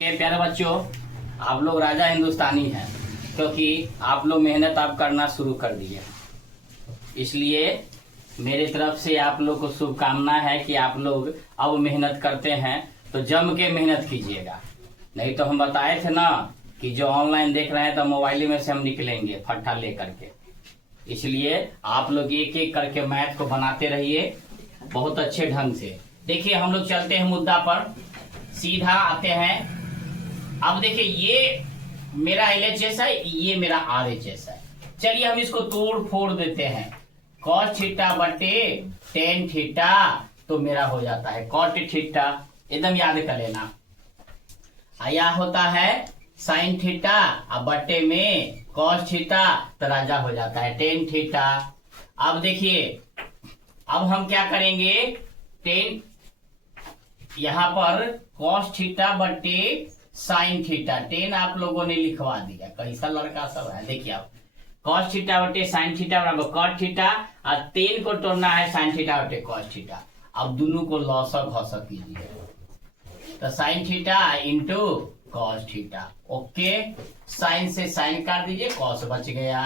प्यारे बच्चों, आप लोग राजा हिंदुस्तानी हैं क्योंकि आप लोग मेहनत आप करना शुरू कर दिए। इसलिए मेरी तरफ से आप लोग को शुभकामना है कि आप लोग अब मेहनत करते हैं तो जम के मेहनत कीजिएगा। नहीं तो हम बताए थे ना कि जो ऑनलाइन देख रहे हैं तो मोबाइल में से हम निकलेंगे फट्टा ले करके। इसलिए आप लोग एक एक करके मैथ को बनाते रहिए बहुत अच्छे ढंग से। देखिए हम लोग चलते हैं मुद्दा पर, सीधा आते हैं। अब देखिए ये मेरा LHS है, ये मेरा RHS है। चलिए हम इसको तोड़ फोड़ देते हैं। cos थीटा बटे tan थीटा तो मेरा हो जाता है cot थीटा, एकदम याद कर लेना। आया होता है sin थीटा अब बटे में cos थीटा तो राजा हो जाता है tan थीटा। अब देखिए अब हम क्या करेंगे, tan यहां पर cos थीटा बटे साइन थीटा, टेन आप लोगों ने लिखवा दिया, कैसा लड़का सब है। देखिए आप cos थीटा बटे साइन थीटा बराबर cot थीटा और टेन को तोड़ना है साइन थीटा बटे cos थीटा। अब दोनों को लॉसक घसक कीजिए तो sine theta into cos theta. Okay, sine से साइन काट दीजिए, cos बच गया।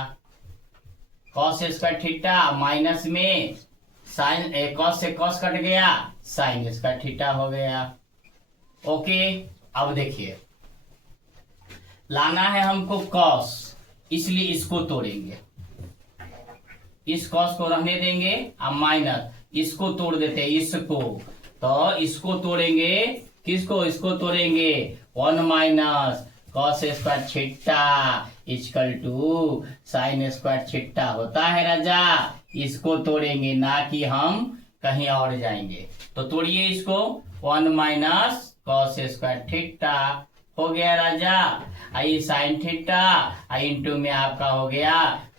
cos स्क्वायर थीटा माइनस में साइन cos से cos कट गया, साइन स्क्वायर थीटा हो गया। ओके, अब देखिए लाना है हमको cos, इसलिए इसको तोड़ेंगे, इस cos को रहने देंगे। अब माइनस इसको तोड़ देते हैं, इसको तो इसको तोड़ेंगे, किसको, इसको तोड़ेंगे 1 minus cos square theta equal to sine square theta होता है राजा। इसको तोड़ेंगे ना कि हम कहीं और जाएंगे। तो तोड़िए इसको, 1 माइनस cos स्क्वायर थीटा हो गया राजा। आई साइन थीटा इंटू में आपका हो गया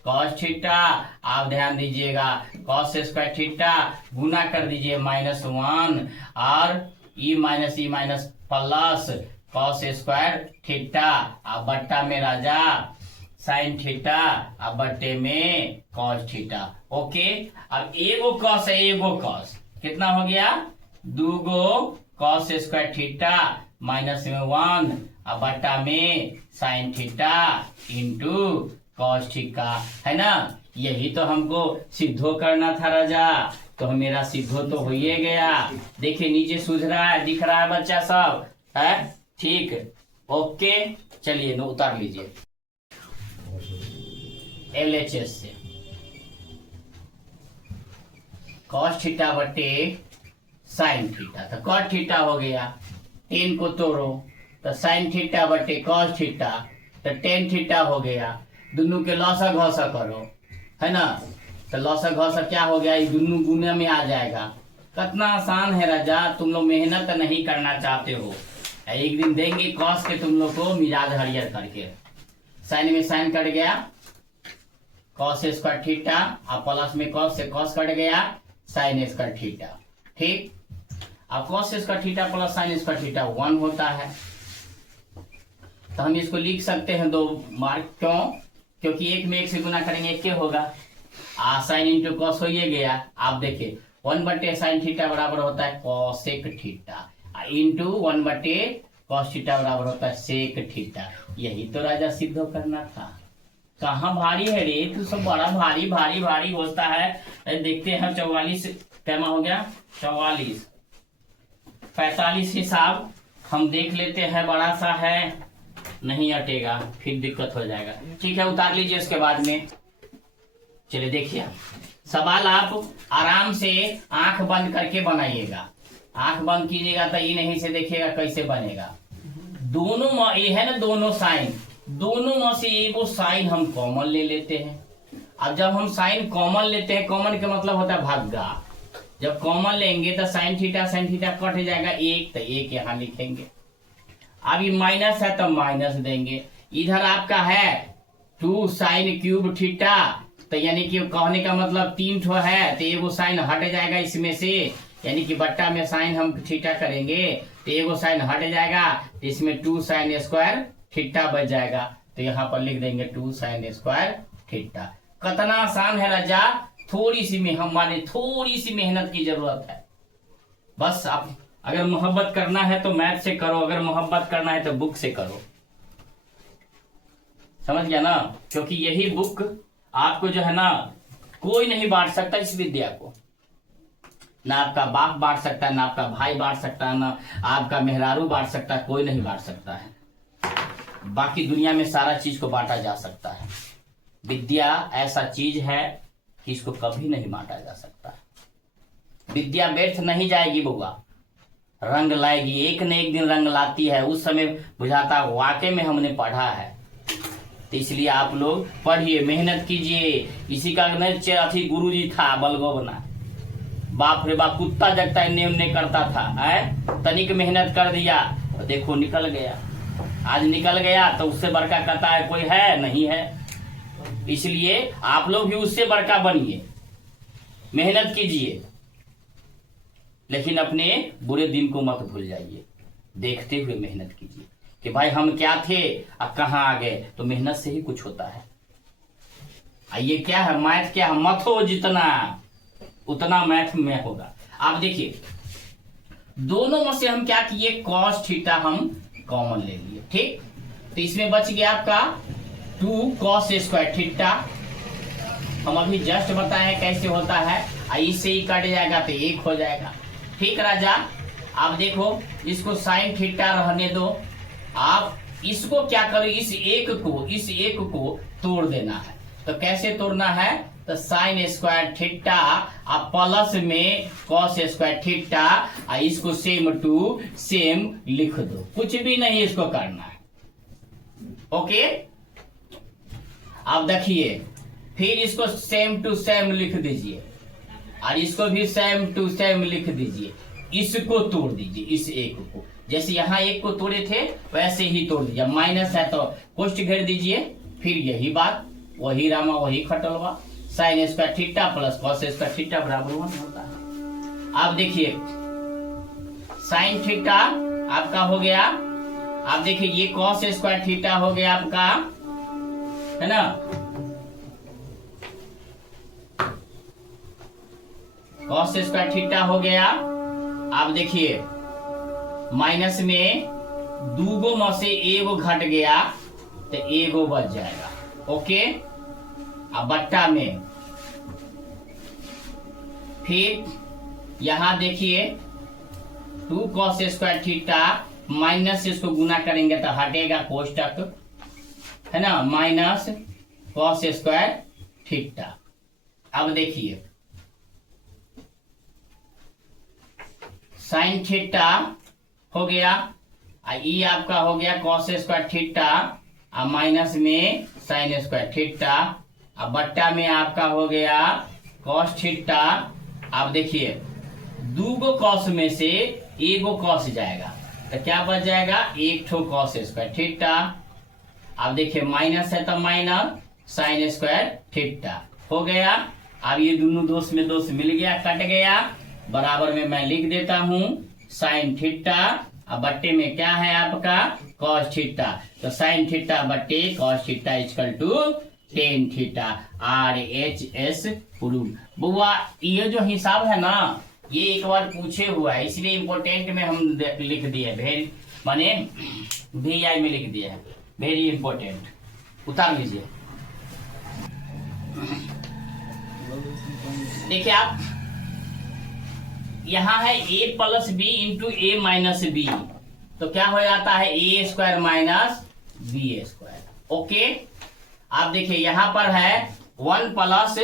cos थीटा। आप ध्यान दीजिएगा cos स्क्वायर थीटा गुना कर दीजिए -1 और e minus plus cos square theta अब बट्टा में राजा साइन थीटा अब बट्टे में cos थीटा। ओके, अब एगो cos है एगो cos, कितना हो गया, 2 cos स्क्वायर थीटा माइनस में 1 अब बट्टा में sign theta into cos theta, है ना। यही तो हमको सिद्धो करना था राजा, तो मेरा सिद्धो तो हो ही गया। देखिए नीचे सूझ रहा है, दिख रहा है बच्चा सब है, ठीक। ओके चलिए उतार लीजिए LHS से cos थीटा बटे साइन थीटा तो cot थीटा हो गया। 10 को तोड़ो तो साइन थीटा बटे cos थीटा तो tan थीटा हो गया। दोनों के लॉसा घसा करो, है ना, तो लॉसा घसा क्या हो गया, ये दोनों गुने में आ जाएगा। कितना आसान है राजा, तुम लोग मेहनत नहीं करना चाहते हो। एक दिन देंगे cos के तुम लोग को मिजाज हरियर करके। साइन में साइन कट गया, cos स्क्वायर थीटा और प्लस में cos से cos कट गया, साइन स्क्वायर थीटा, ठीक। अब cos square theta plus sign square theta 1 होता है, तो हम इसको लिख सकते हैं 2 मार्क। क्यों, क्योंकि एक में एक से गुना करेंगे एक के होगा, साइन इंटू cos हो ही गया। आप देखिए 1 बटे साइन थीटा बराबर होता है cosec थीटा इंटू 1 बटे cos थीटा बराबर होता है sec थीटा। यही तो राजा सिद्ध करना था। कहाँ भारी है रे, तू सब बड़ा भारी भारी भारी होता है। देखते हैं 44 कैमा हो गया, 44 45 हिसाब हम देख लेते हैं, बड़ा सा है, नहीं हटेगा फिर दिक्कत हो जाएगा। ठीक है उतार लीजिए उसके बाद में। चलिए देखिए सवाल आप आराम से आंख बंद करके बनाइएगा। आंख बंद कीजिएगा तो ये नहीं से देखिएगा कैसे बनेगा। दोनों ये है ना, दोनों साइन, दोनों में से एगो साइन हम कॉमन ले लेते हैं। अब जब हम साइन कॉमन लेते हैं, कॉमन का मतलब होता है भागा। जब कॉमन लेंगे तो साइन थीटा कट जाएगा, एक तो एक यहाँ लिखेंगे। अब ये माइनस है तो माइनस देंगे। इधर आपका है 2 साइन क्यूब थीटा, तो यानी कि कहने का मतलब 3 ठो है तो एगो साइन हट जाएगा इसमें से, यानी कि बट्टा में साइन हम थीटा करेंगे तो एगो साइन हट जाएगा, तो इसमें 2 साइन स्क्वायर थीटा बच जाएगा। तो यहाँ पर लिख देंगे 2 साइन स्क्वायर थीटा। कितना आसान है राजा, थोड़ी सी में हमारे थोड़ी सी मेहनत की जरूरत है। बस आप अगर मोहब्बत करना है तो मैथ से करो, अगर मोहब्बत करना है तो बुक से करो। समझ गया ना? क्योंकि यही बुक आपको जो है ना कोई नहीं बांट सकता इस विद्या को। ना आपका बाप बांट सकता है, ना आपका भाई बांट सकता है, ना आपका मेहरारू बांट सकता है, कोई नहीं बांट सकता है। बाकी दुनिया में सारा चीज को बांटा जा सकता है। विद्या ऐसा चीज है कि इसको कभी नहीं बांटा जा सकता। विद्या व्यर्थ नहीं जाएगी बुआ, रंग लाएगी, एक न एक दिन रंग लाती है। उस समय बुझाता वाकई में हमने पढ़ा है। तो इसलिए आप लोग पढ़िए, मेहनत कीजिए। इसी का अथी गुरु जी था बलगोबना, बाप रे बाप, कुत्ता जगता है ने करता था। तनिक मेहनत कर दिया तो देखो निकल गया। आज निकल गया तो उससे बड़का कहता है कोई है? नहीं है। इसलिए आप लोग भी उससे बड़का बनिए, मेहनत कीजिए, लेकिन अपने बुरे दिन को मत भूल जाइए। देखते हुए मेहनत कीजिए कि भाई हम क्या थे अब कहाँ आ गए। तो मेहनत से ही कुछ होता है। ये क्या है, मैथ क्या है? मत हो जितना उतना मैथ में होगा। आप देखिए दोनों में से हम क्या किए, कॉस थीटा हम कॉमन ले लिए, ठीक। तो इसमें बच गया आपका 2 कॉस स्क्वायर थीटा। हम अभी जस्ट बताए कैसे होता है। इससे ही कट जाएगा तो 1 हो जाएगा, ठीक राजा। आप देखो इसको साइन थीटा रहने दो। आप इसको क्या करो, इस एक को तोड़ देना है। तो कैसे तोड़ना है? तो साइन स्क्वायर थीटा आप प्लस में कॉस स्क्वायर थीटा, इसको सेम टू सेम लिख दो। कुछ भी नहीं इसको करना है, ओके। आप देखिए फिर इसको सेम टू सेम लिख दीजिए और इसको भी सेम टू सेम लिख दीजिए। इसको तोड़ दीजिए, इस एक को, जैसे यहाँ एक को तोड़े थे वैसे ही तोड़ दीजिए। माइनस है तो कोष्ठ घेर दीजिए। फिर यही बात, वही रामा वही खटलवा, sine square theta plus cos square theta बराबर 1 होता है। आप देखिए साइन थीटा आपका हो गया। आप देखिए ये कॉस स्क्वायर थीटा हो गया आपका, है ना। कॉस स्क्वायर थीटा हो गया। आप देखिए माइनस में 2 में से 1 घट गया तो 1 बच जाएगा, ओके। अब बट्टा में फिर यहां देखिए 2 कॉस स्क्वायर थीटा माइनस से इसको गुना करेंगे तो हटेगा कोष्टक, है ना, माइनस कॉस स्क्वायर थीटा। अब देखिए साइन थीटा हो गया, ये आपका हो गया कॉस स्क्वायर थीटा और माइनस में साइन स्क्वायर थीटा। अब बट्टा में आपका हो गया कॉस थीटा। अब देखिए 2 कॉस में से 1 कॉस जाएगा तो क्या बच जाएगा, 1 कॉस स्क्वायर थीटा। अब देखिए माइनस है तो माइनस साइन स्क्वायर थीटा हो गया। अब ये दोनों दोस्त में दोस्त मिल गया, कट गया। बराबर में मैं लिख देता हूं साइन थीटा, अब बट्टे में क्या है आपका कॉस थीटा। तो साइन थीटा बट्टे cos theta equal to tan theta. RHS proof. बुआ ये जो हिसाब है ना ये एक बार पूछे हुआ है, इसलिए इम्पोर्टेंट में हम लिख दिए, वेरी माने VI में लिख दिया है, वेरी इंपॉर्टेंट। उतार लीजिए। देखिए आप यहाँ है A plus B into A minus B, तो क्या हो जाता है A square minus B square, okay. आप देखिए यहाँ पर है 1 प्लस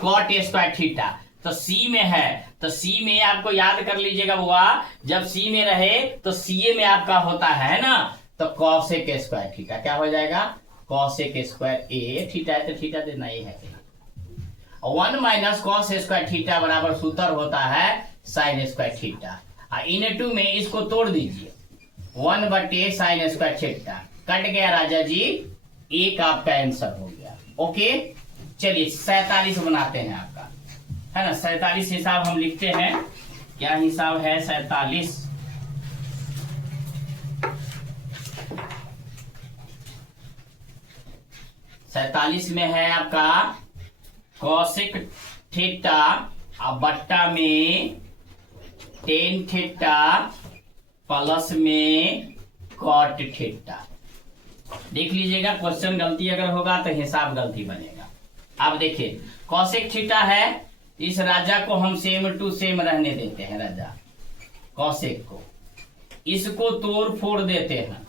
कॉट स्क्वायर थीटा, तो C में है तो C में आपको याद कर लीजिएगा बुआ, जब C में रहे तो CA में आपका होता है ना, तो कॉसेक स्क्वायर थीटा क्या हो जाएगा, कॉसेक स्क्वायर A थीटा है तो थीटा देना ही है। 1 माइनस कॉस स्क्वायर थीटा बराबर सूत्र होता है साइन स्क्वायर थीटा। इन 2 में इसको तोड़ दीजिए, 1 बटे साइन स्क्वायर थीटा कट गया राजा जी, एक आपका आंसर हो गया, ओके। चलिए 47 बनाते हैं आपका, है ना। 47 हिसाब हम लिखते हैं, क्या हिसाब है 47। 47 में है आपका कॉसिक थीटा और बट्टा में टेन थीटा प्लस में कॉट थीटा। देख लीजिएगा, क्वेश्चन गलती अगर होगा तो हिसाब गलती बनेगा। अब देखिए कौशिक थीटा है, इस राजा को हम सेम टू सेम रहने देते हैं, राजा कौशिक को, इसको तोड़ फोड़ देते हैं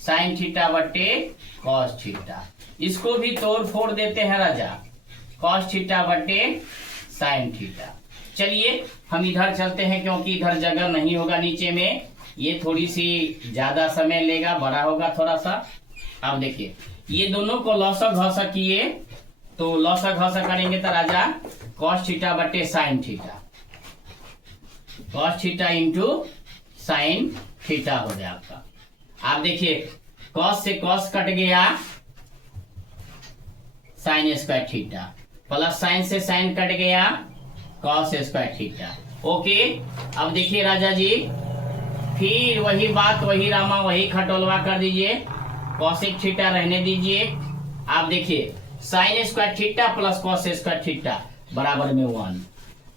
साइन थीटा बट्टे कॉस थीटा, इसको भी तोड़ फोड़ देते हैं राजा कॉस थीटा बट्टे साइन थीटा। चलिए हम इधर चलते हैं, क्योंकि इधर जगह नहीं होगा नीचे में, ये थोड़ी सी ज्यादा समय लेगा, बड़ा होगा थोड़ा सा। अब देखिए ये दोनों को लॉसा घौसा किए, तो लॉसा घौसा करेंगे तो राजा कॉस थीटा बट्टे sine theta, cos theta into sine theta हो गया आपका। आप देखिए कॉस से कॉस कट गया, sine square theta, plus sign से साइन कट गया, कॉस स्क्वायर थीटा। ओके, अब देखिए राजा जी, फिर वही बात, वही रामा, वही खटोलवा कर दीजिए, कॉसिक थीटा रहने दीजिए। आप देखिए sign square theta plus cos square theta बराबर में 1,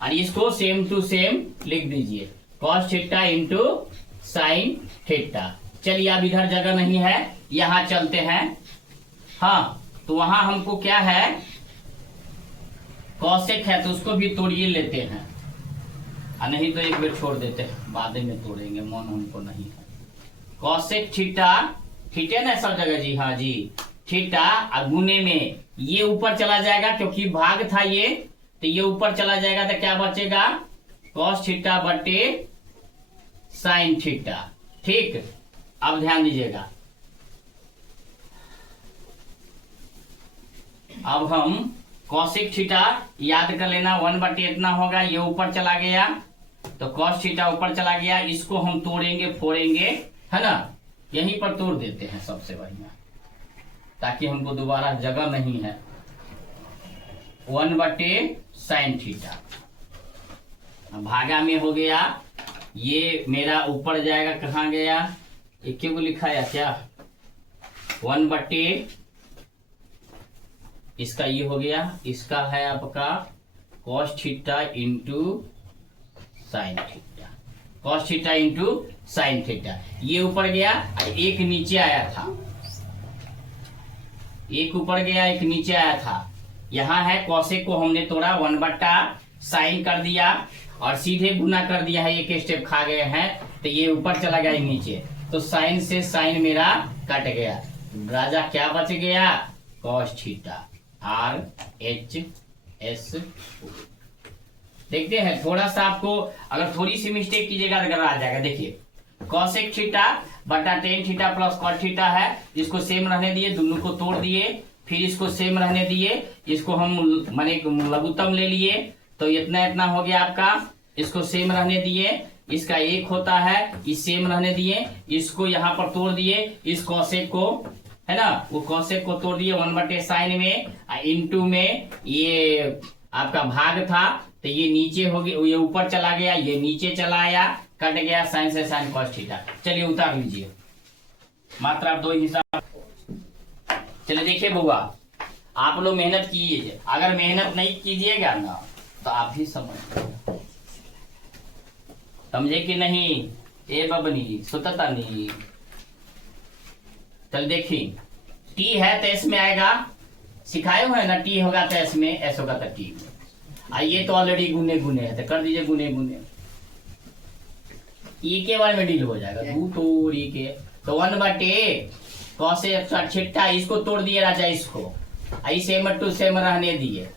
और इसको सेम टू सेम लिख दीजिए, cos theta into sine theta. चलिए अब इधर जगह नहीं है, यहां चलते हैं। हाँ, तो वहां हमको क्या है, कॉसेक है तो उसको भी तोड़िए लेते हैं, और नहीं तो एक बार छोड़ देते हैं, बाद में तोड़ेंगे, मन हमको नहीं है। कॉसेक थीटा, थीटा ना सब जगह जी, हाँ जी, थीटा और गुने में ये ऊपर चला जाएगा, क्योंकि भाग था ये, तो ये ऊपर चला जाएगा, तो क्या बचेगा, कॉस थीटा बट्टे साइन थीटा। ठीक, अब ध्यान दीजिएगा, अब हम कॉसिक थीटा याद कर लेना, 1 बट्टे इतना होगा, ये ऊपर चला गया, तो कॉस थीटा ऊपर चला गया, इसको हम तोड़ेंगे फोड़ेंगे, है ना, यहीं पर तोड़ देते हैं सबसे बढ़िया, ताकि हमको दोबारा जगह नहीं है। 1 बट्टे साइन थीटा भागा में हो गया, ये मेरा ऊपर जाएगा, कहाँ गया, एक को लिखा है क्या, 1 बट्टे इसका ये हो गया, इसका है आपका cos theta into sine theta, cos theta into sine theta, ये ऊपर गया, एक नीचे आया था, एक ऊपर गया एक नीचे आया था। यहाँ है कॉसेक को हमने तोड़ा, 1 बट्टा साइन कर दिया और सीधे गुना कर दिया है, एक स्टेप खा गए हैं, तो ये ऊपर चला गया नीचे, तो साइन से साइन मेरा कट गया, राजा क्या बच गया, cos theta, R H S. देखते हैं, थोड़ा सा आपको अगर थोड़ी सी मिस्टेक कीजिएगा तो गलत आ जाएगा। देखिए कॉसेक थीटा बटा tan theta plus cot theta है, इसको सेम रहने दिए, दोनों को तोड़ दिए, फिर इसको सेम रहने दिए, इसको हम माने लघुत्तम ले लिए, तो इतना इतना हो गया आपका, इसको सेम रहने दिए, इसका एक होता है, इस सेम रहने दिए, इसको यहाँ पर तोड़ दिए, इस कॉसेक को, है ना, वो कॉसेक को तोड़ दिए 1 बटे साइन में, इनटू में ये आपका भाग था, तो ये नीचे हो गया, ये ऊपर चला गया, ये नीचे चला आया, कट गया, साइन से साइन कॉस थीटा। चलिए उतार लीजिए, मात्र आप 2 हिसाब। चलिए देखिए बुआ, आप लोग मेहनत कीजिए, अगर मेहनत नहीं कीजिएगा ना तो आप ही समझे कि नहीं, ए बबनी सुतता नहीं। चल देखिए, टी है तो इसमें आएगा, सिखाए हुए है ना, टी होगा तो इसमें, एस होगा तो टी में, ये तो ऑलरेडी गुने गुने है, तो कर दीजिए गुने गुने, ई के बारे में डील हो जाएगा, दू तो ई के, तो 1 बटे कॉस थीटा, इसको तोड़ दिए राजा, इसको सेम टू सेम रहने दिए,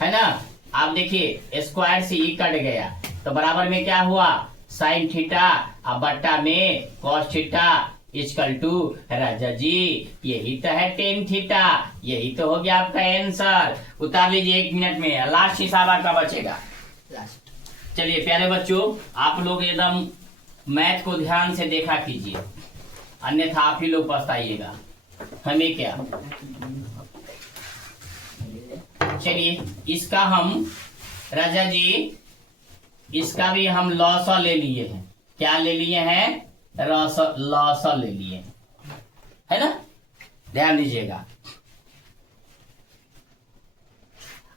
है ना। आप देखिए स्क्वायर से ई कट गया, तो बराबर में क्या हुआ, साइन थीटा अब बट्टा में कॉस थीटा इक्वल टू, राजा जी यही तो है टेन थीटा, यही तो हो गया आपका आंसर। उतार लीजिए 1 मिनट में, लास्ट हिसाब आपका बचेगा। चलिए प्यारे बच्चों, आप लोग एकदम मैथ को ध्यान से देखा कीजिए, अन्यथा आप ही लोग पछताइएगा, हमें क्या। चलिए इसका हम, राजा जी इसका भी हम लॉसा ले लिए हैं, क्या ले लिए हैं, लॉसा ले लिए, है ना, ध्यान दीजिएगा।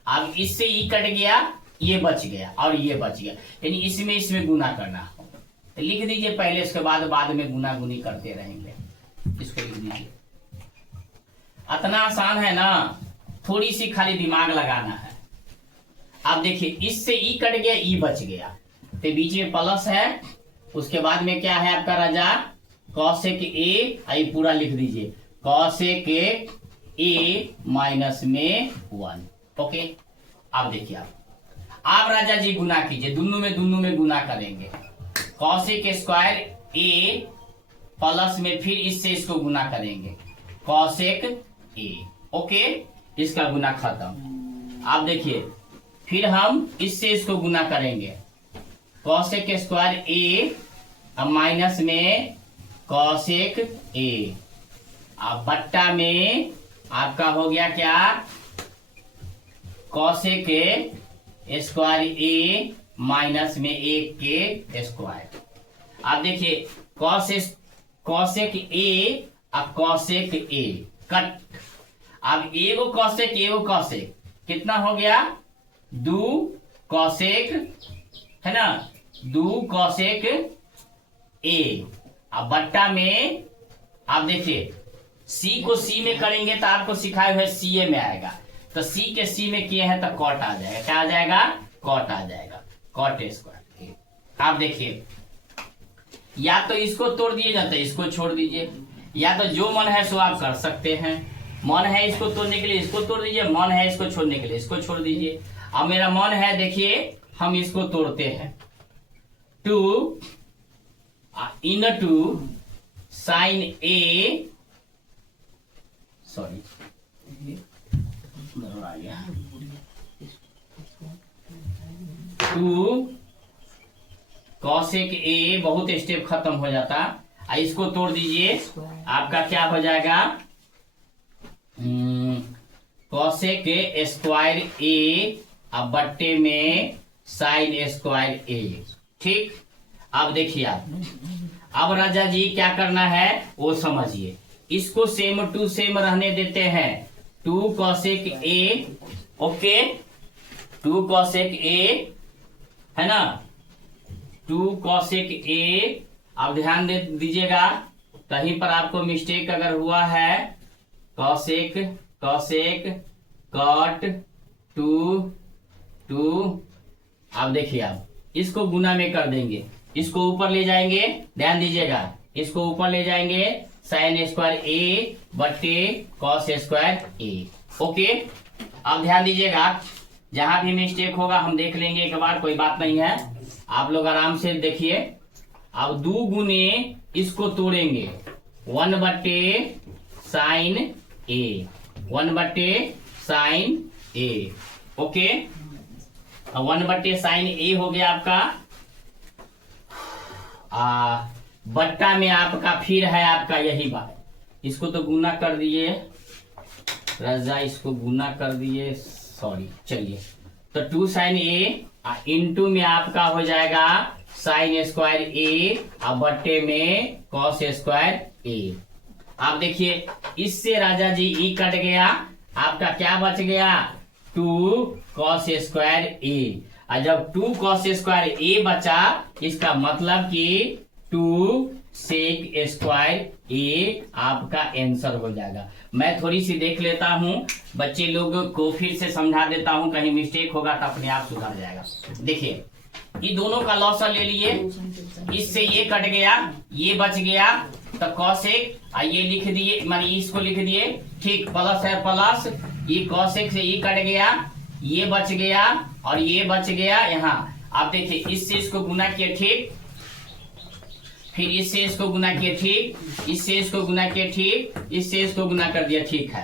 अब इससे ई कट गया, ये बच गया और ये बच गया, यानी इसमें गुना करना, तो लिख दीजिए पहले, इसके बाद में गुना गुनी करते रहेंगे। इसको लिख दीजिए। इतना आसान है ना, थोड़ी सी खाली दिमाग लगाना है। अब देखिए इससे ई कट गया, ई बच गया, तो बीच में प्लस है, उसके बाद में क्या है आपका राजा, कॉसेक ए, आई पूरा लिख दीजिए, कॉसेक ए माइनस में 1। ओके, अब देखिए आप राजा जी गुना कीजिए, दोनों में गुना करेंगे। कॉसेक स्क्वायर ए प्लस में फिर इससे इसको गुना करेंगे, कॉसेक ए। ओके, इसका गुना खत्म। आप देखिए फिर हम इससे इसको गुना करेंगे, कॉसेक स्क्वायर ए अब माइनस में कॉसेक ए, अब बट्टा में आपका हो गया क्या, कॉसेक स्क्वायर ए माइनस में 1 के स्क्वायर। आप देखिए कॉसेक ए अब कॉसेक ए कट, अब एगो कॉसेक कितना हो गया, 2 कॉसेक, है ना, 2 कॉसेक ए। अब बट्टा में आप देखिए सी को सी में करेंगे तो आपको सिखाए हुए सी ए में आएगा, तो सी के सी में किए हैं तो कॉट आ जाएगा, क्या आ जाएगा, कॉट आ जाएगा, कॉट स्क्वायर। आप देखिए या तो इसको तोड़ दिए जाते, इसको छोड़ दीजिए, या तो जो मन है सो आप कर सकते हैं। मन है इसको तोड़ने के लिए इसको तोड़ दीजिए, मन है इसको छोड़ने के लिए इसको छोड़ दीजिए। अब मेरा मन है, देखिए हम इसको तोड़ते हैं, 2 into साइन ए, सॉरी आ गया, 2 कॉसेक ए, बहुत स्टेप खत्म हो जाता। इसको तोड़ दीजिए, आपका क्या हो जाएगा, कॉसेक स्क्वायर ए अब बट्टे में साइन स्क्वायर ए। ठीक, अब देखिए आप, अब राजा जी क्या करना है वो समझिए, इसको सेम टू सेम रहने देते हैं, 2 कॉसेक ए, ओके, 2 कॉसेक ए है ना, 2 कॉसेक ए। अब ध्यान दे दीजिएगा, कहीं पर आपको मिस्टेक अगर हुआ है, कॉसेक कॉट 2। अब देखिए आप इसको गुना में कर देंगे, इसको ऊपर ले जाएंगे, ध्यान दीजिएगा, इसको ऊपर ले जाएंगे, साइन स्क्वायर ए बट्टे कॉस स्क्वायर ए। ओके, अब ध्यान दीजिएगा, जहां भी मिस्टेक होगा हम देख लेंगे एक बार, कोई बात नहीं है, आप लोग आराम से देखिए। अब 2 गुने इसको तोड़ेंगे, 1 बट्टे साइन ए, 1 बट्टे साइन ए। ओके, 1 बट्टे साइन ए हो गया आपका। बट्टा में आपका फिर है आपका यही बात, इसको तो गुना कर दिए रजा, इसको गुना कर दिए, सॉरी, चलिए, तो 2 साइन ए इंटू में आपका हो जाएगा साइन स्क्वायर ए और बट्टे में कॉस स्क्वायर ए। आप देखिए इससे राजा जी ई कट गया, आपका क्या बच गया, 2 कॉस स्क्वायर ए। और जब 2 कॉस स्क्वायर ए बचा, इसका मतलब कि 2 सेक स्क्वायर ए आपका आंसर हो जाएगा। मैं थोड़ी सी देख लेता हूं, बच्चे लोग को फिर से समझा देता हूं, कहीं मिस्टेक होगा तो अपने आप सुधर जाएगा। देखिए ये दोनों का लॉसर ले लिए, इससे ये कट गया, ये बच गया, तो कॉसेक ये लिख दिए, माने इसको लिख दिए, ठीक, प्लस है प्लस, ये कॉसेक से ये कट गया, ये बच गया और ये बच गया यहाँ। आप देखिए इससे इसको गुना किया, ठीक, फिर इससे इसको गुना किया, ठीक, इससे इसको गुना किया, ठीक, इससे इसको गुना कर दिया, ठीक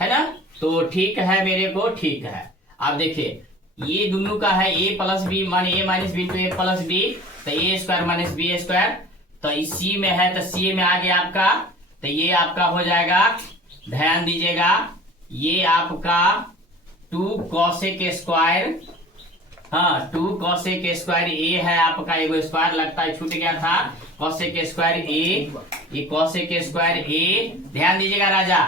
है ना, तो ठीक है मेरे को, ठीक है। आप देखिए ये दोनों का है a प्लस बी, माने a माइनस बी, तो a प्लस बी, तो a square minus B square, तो सी में है तो सी में आ गया आपका, तो ये आपका हो जाएगा, ध्यान दीजिएगा, ये आपका 2 कॉसेक स्क्वायर, हाँ 2 कॉसेक स्क्वायर ए है आपका, एगो स्क्वायर लगता है छूट गया था, कॉसेक स्क्वायर ए, ये कॉसेक स्क्वायर ए। ध्यान दीजिएगा राजा,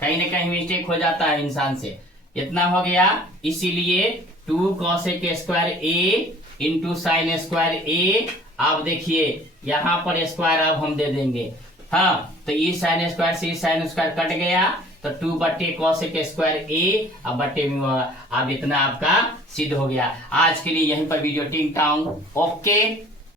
कहीं ना कहीं मिस्टेक हो जाता है इंसान से, इतना हो गया, इसीलिए 2 कॉसेक स्क्वायर ए इंटू साइन स्क्वायर ए अब देखिए यहाँ पर स्क्वायर अब हम दे देंगे। हाँ, तो ई साइन स्क्वायर से ई साइन स्क्वायर कट गया, तो 2/cos स्क्वायर ए अब बटे म्यू। अब इतना आपका सिद्ध हो गया। आज के लिए यहीं पर वीडियो टिंग टाउन। ओके।